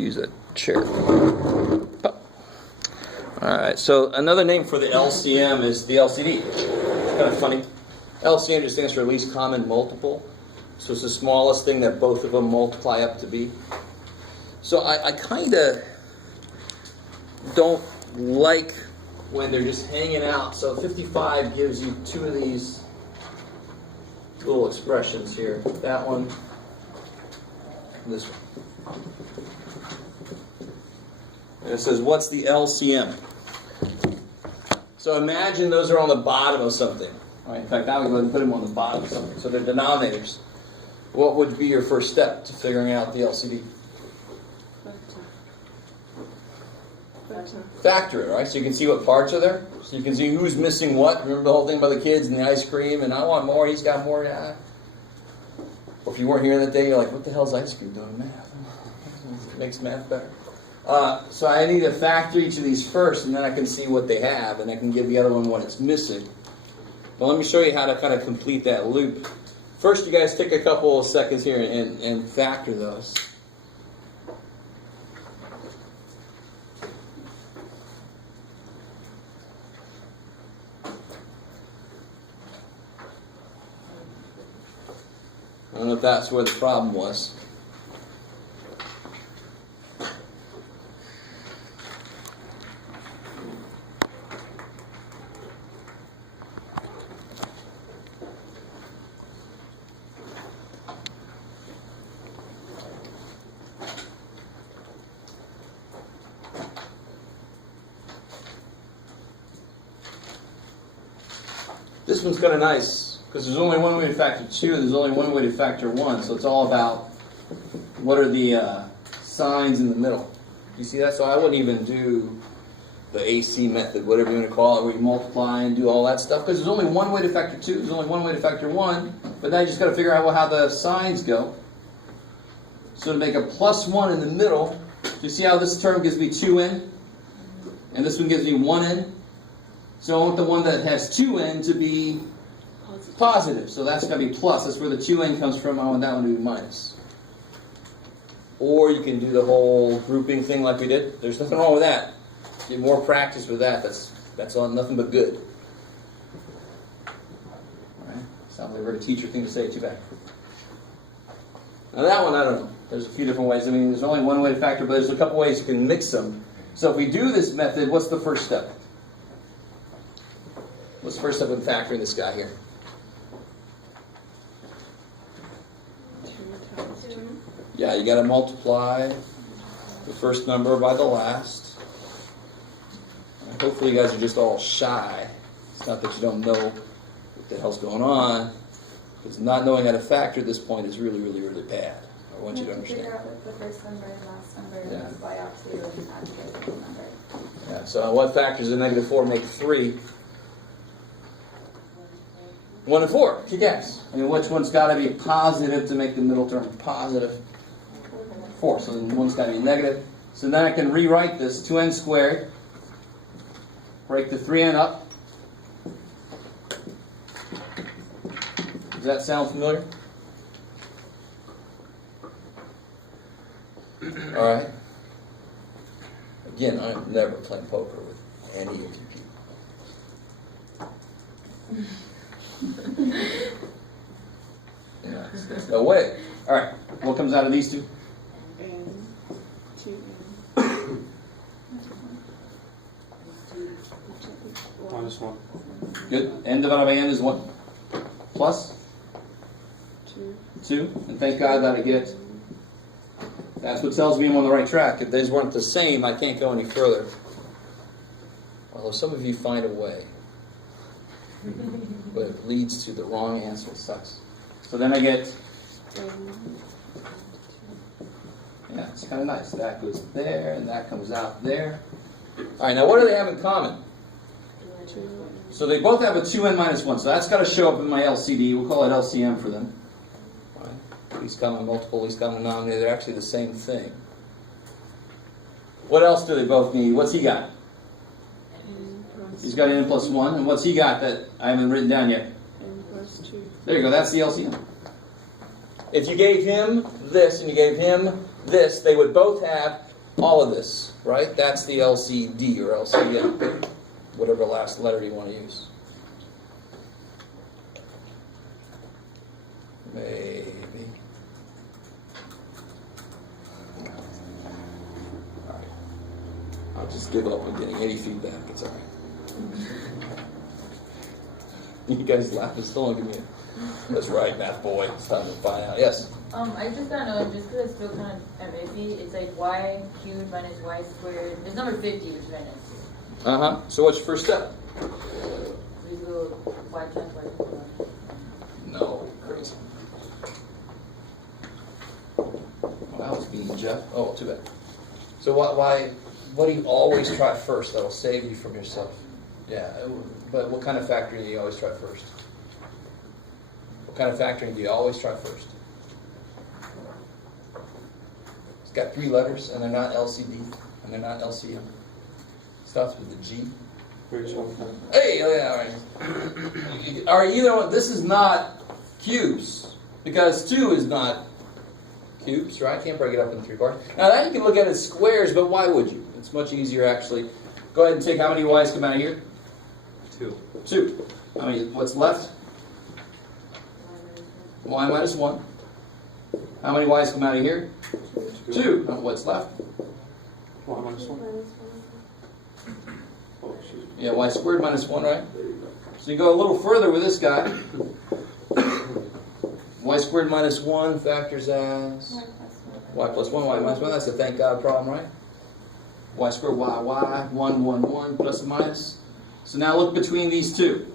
use a chair. Oh. Alright, so another name for the LCM is the LCD. It's kind of funny. LCM just stands for least common multiple. So it's the smallest thing that both of them multiply up to be. So I kind of don't like when they're just hanging out. So 55 gives you two of these little expressions here. That one, and this one. And it says, what's the LCM? So imagine those are on the bottom of something. All right, in fact, I would go ahead and put them on the bottom of something. So they're denominators. What would be your first step to figuring out the LCD? Factor it, right? So you can see what parts are there. So you can see who's missing what. Remember the whole thing about the kids and the ice cream, and I want more, he's got more. Yeah. Or if you weren't here that day, you're like, what the hell's ice cream doing math? It makes math better. So I need to factor each of these first, and then I can see what they have, and I can give the other one what it's missing. But let me show you how to kind of complete that loop. First, you guys take a couple of seconds here and factor those. I don't know if that's where the problem was. This one's kind of nice, because there's only one way to factor 2, there's only one way to factor 1, so it's all about what are the signs in the middle. You see that? So I wouldn't even do the AC method, whatever you want to call it, where you multiply and do all that stuff, because there's only one way to factor 2, there's only one way to factor 1, but now you just got to figure out how the signs go. So to make a plus 1 in the middle, you see how this term gives me 2n, and this one gives me 1n? So I want the one that has 2n to be positive. So that's going to be plus. That's where the 2n comes from. I want that one to be minus. Or you can do the whole grouping thing like we did. There's nothing wrong with that. Get more practice with that. That's all, nothing but good. All right. Sounds like a very teacher thing to say. Too bad. Now that one, I don't know. There's a few different ways. I mean, there's only one way to factor, but there's a couple ways you can mix them. So if we do this method, what's the first step? What's the first step in factoring this guy here? 2 times 2. Yeah, you got to multiply the first number by the last. And hopefully you guys are just all shy. It's not that you don't know what the hell's going on, because not knowing how to factor at this point is really, really, really bad. I want you to understand. Figure out what the first number and last number, Yeah. multiply out 2 and add the total number. Yeah, so what factors in negative 4 make 3? 1 and 4. Kick ass. I mean, which one's got to be positive to make the middle term positive? 4. So then one's got to be negative. So then I can rewrite this 2n squared. Break the 3n up. Does that sound familiar? All right. Again, I'm never playing poker with any of you people. Yeah, there's no way. All right. What comes out of these two? And 2n. Minus 1. Good. N divided by n is 1. Plus 2. 2. And thank God that I get. That's what tells me I'm on the right track. If these weren't the same, I can't go any further. Although some of you find a way. But it leads to the wrong answer. It sucks. So then I get, yeah, it's kind of nice. That goes there, and that comes out there. All right, now what do they have in common? 2. So they both have a 2n minus 1. So that's got to show up in my LCD. We'll call it LCM for them. All right. Least common multiple, least common denominator. They're actually the same thing. What else do they both need? What's he got? He's got n plus 1. And what's he got that I haven't written down yet? N plus 2. There you go. That's the LCM. If you gave him this and you gave him this, they would both have all of this, right? That's the LCD or LCM, whatever last letter you want to use. Maybe. All right. I'll just give up on getting any feedback. It's all right. You guys laugh and still don't give me a... That's right, math boy. It's time to find out. Yes? I just gotta know, just because it's still kind of iffy, it's like y cubed minus y squared. It's number 50, which is right next to it. Uh-huh. So what's your first step? We just go y times y squared. No, crazy. Well, I was being Jeff. Oh, too bad. So what do you always try first that'll save you from yourself? Yeah, but what kind of factoring do you always try first? What kind of factoring do you always try first? It's got 3 letters, and they're not LCD, and they're not LCM. Starts with a G. Hey, yeah, all right. Are either one? This is not cubes, because 2 is not cubes, right? Can't break it up into 3 parts. Now that you can look at it as squares, but why would you? It's much easier actually. Go ahead and take how many y's come out of here? 2. I mean, what's left? Y minus 1. How many y's come out of here? 2. What's left? Y minus 1. Yeah, y squared minus 1, right? So you go a little further with this guy. Y squared minus 1 factors as y plus 1, y minus 1. That's a thank God problem, right? Y squared y, 1, 1, 1, plus or minus. So now look between these two.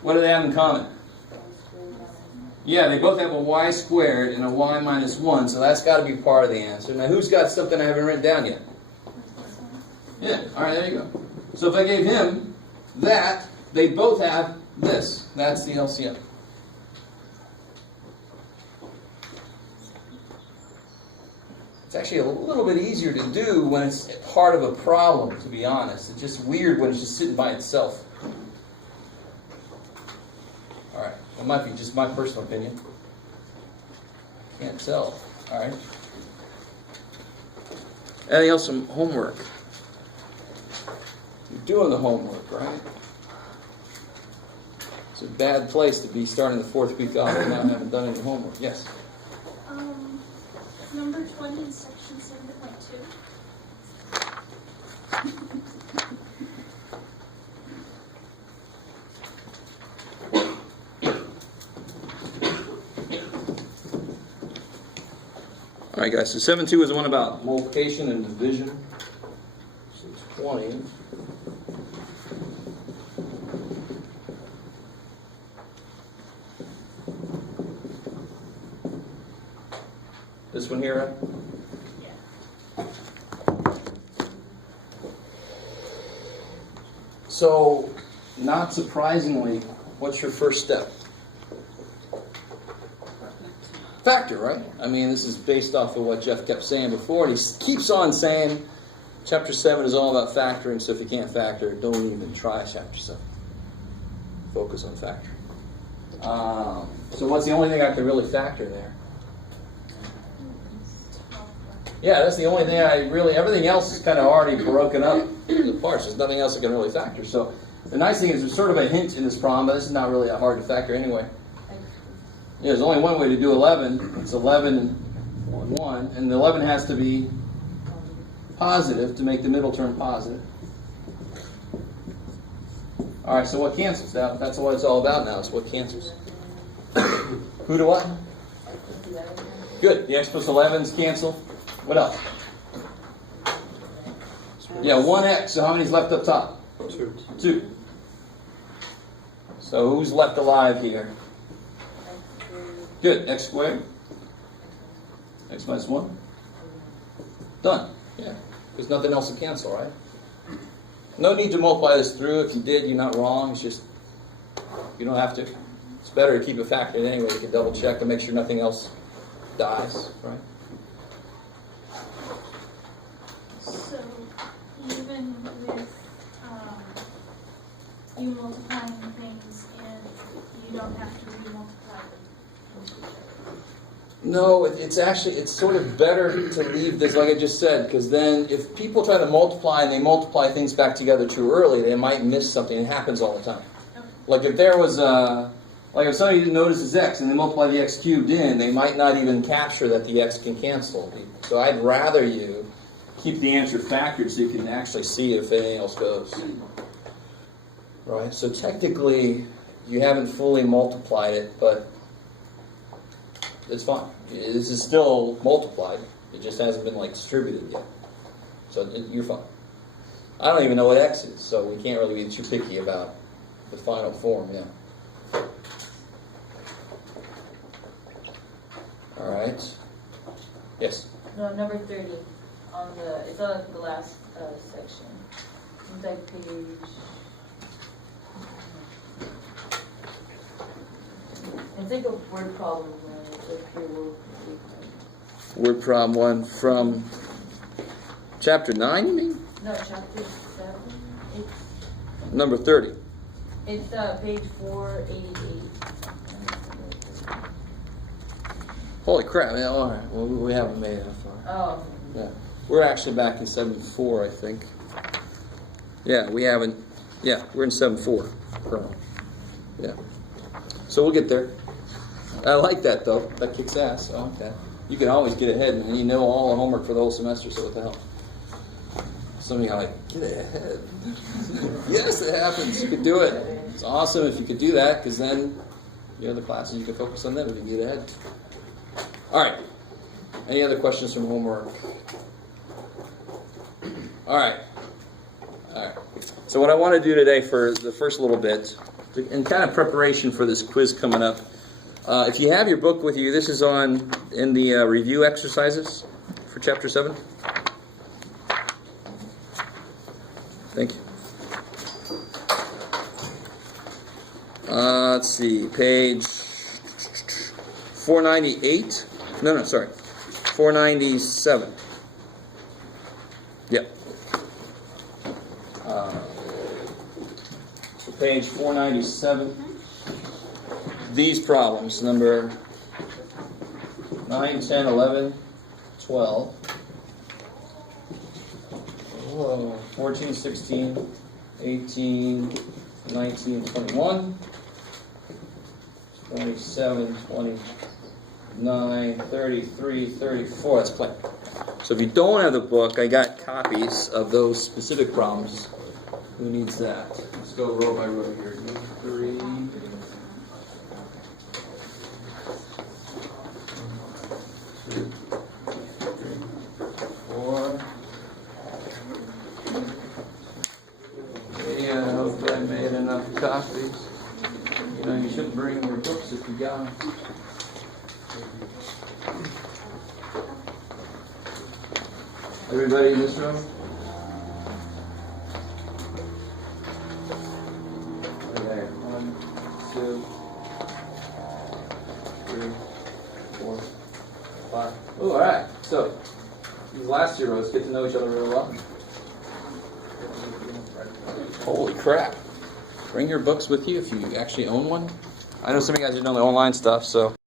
What do they have in common? Yeah, they both have a y squared and a y minus 1, so that's got to be part of the answer. Now, who's got something I haven't written down yet? Yeah, all right, there you go. So if I gave him that, they both have this. That's the LCM. It's actually a little bit easier to do when it's part of a problem, to be honest. It's just weird when it's just sitting by itself. All right, it might be just my personal opinion. Can't tell. All right. Anything else from homework? You're doing the homework, right? It's a bad place to be starting the 4th week off and not having done any homework. Yes? Number 20 in section 7.2. All right, guys, so 7.2 is the one about multiplication and division. So 20. This one here, right? So, not surprisingly, what's your first step? Factor, right? I mean, this is based off of what Jeff kept saying before, and he keeps on saying chapter 7 is all about factoring, so if you can't factor, don't even try chapter 7. Focus on factoring. So what's the only thing I can really factor there? Yeah, that's the only thing everything else is kind of already broken up into parts. There's nothing else I can really factor. So the nice thing is there's sort of a hint in this problem, but this is not really that hard to factor anyway. Yeah, there's only one way to do 11. It's 11 and 1, and the 11 has to be positive to make the middle term positive. All right, so what cancels? That's what it's all about now. It's what cancels. Who to what? Good. The x plus 11s cancel. What else? Yeah, 1x. So how many's left up top? 2. So who's left alive here? Good. X squared. X minus 1. Done. Yeah. There's nothing else to cancel, right? No need to multiply this through. If you did, you're not wrong. It's just, you don't have to. It's better to keep it factored anyway. You can double check to make sure nothing else dies, right? So even with you multiplying things and you don't have to re-multiply them. No, it's actually, it's sort of better to leave this, like I just said, because then if people try to multiply and they multiply things back together too early, they might miss something. It happens all the time. Like if there was like if somebody notices x and they multiply the x cubed in, they might not even capture that the x can cancel. So I'd rather you keep the answer factored so you can actually see if anything else goes. Right, so technically you haven't fully multiplied it, but it's fine. This is still multiplied. It just hasn't been like distributed yet. So you're fine. I don't even know what x is, so we can't really be too picky about the final form, yeah. All right. Yes? No, number 30 on the, it's on the last section. It's like page. It's like a word problem. Word problem 1 from chapter 9, you mean? No, chapter 7. It's Number 30. It's page 488. Holy crap, yeah, all right. Well, we haven't made it that far. Oh. Yeah. We're actually back in 7.4, I think. Yeah, we haven't. Yeah, we're in 7.4. currently. Yeah. So we'll get there. I like that, though. That kicks ass. I like that. You can always get ahead, and you know all the homework for the whole semester, so what the hell? Some of you are like, get ahead. Yes, it happens. You can do it. It's awesome if you could do that, because then you have the classes, you can focus on them if you get ahead. All right. Any other questions from homework? All right. All right. So what I want to do today for the first little bit, in kind of preparation for this quiz coming up, if you have your book with you, this is in the review exercises for Chapter 7. Thank you. Let's see, page 498. No, sorry. 497. Yep. So page 497. These problems, number 9, 10, 11, 12, 14, 16, 18, 19, 21, 27, 29, 33, 34. That's plenty. So if you don't have the book, I got copies of those specific problems. Who needs that? Let's go row by row here. 3. 4. Yeah, I hope I made enough copies. You know, you shouldn't bring your books if you got them. Everybody in this room? Okay, 1, 2, 3, 4, 5. Oh, all right. So these last 2 rows get to know each other really well. Holy crap! Bring your books with you if you actually own one. I know some of you guys are doing the online stuff, so.